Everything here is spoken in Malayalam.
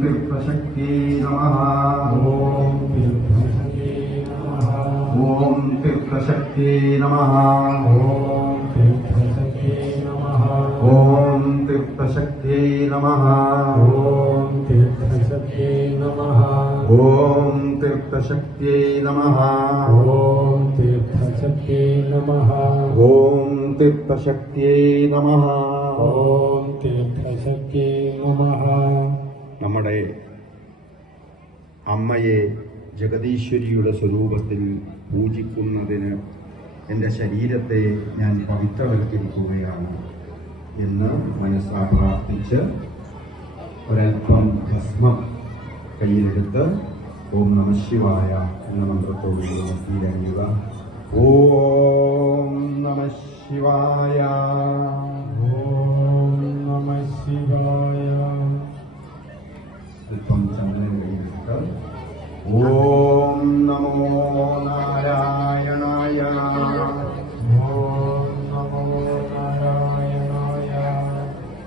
तीर्थशक्त्यै नमः। ॐ तीर्थशक्त्यै नमः। ॐ तीर्थशक्त्यै नमः। ॐ तीर्थशक्त्यै नमः। ॐ तीर्थशक्त्यै नमः। ॐ तीर्थशक्त्यै नमः। ॐ तीर्थशक्त्यै नमः. നമ്മുടെ അമ്മയെ ജഗദീശ്വരിയുടെ സ്വരൂപത്തിൽ പൂജിക്കുന്നതിന് എൻ്റെ ശരീരത്തെ ഞാൻ പവിത്രവൽക്കരിക്കുകയാണ് എന്ന് മനസ്സാ പ്രാർത്ഥിച്ച് ഒരൽപ്പം ഭസ്മം കയ്യിലെടുത്ത് ഓം നമഃ ശിവായ എന്ന മന്ത്രത്തോടുകൂടി നെറ്റിയിലണിയുക. ഓം നമഃ ശിവായ. ഓം നമഃ ശിവായ. അല്പം ചന്ദനം കയ്യിലെടുത്ത് ഓം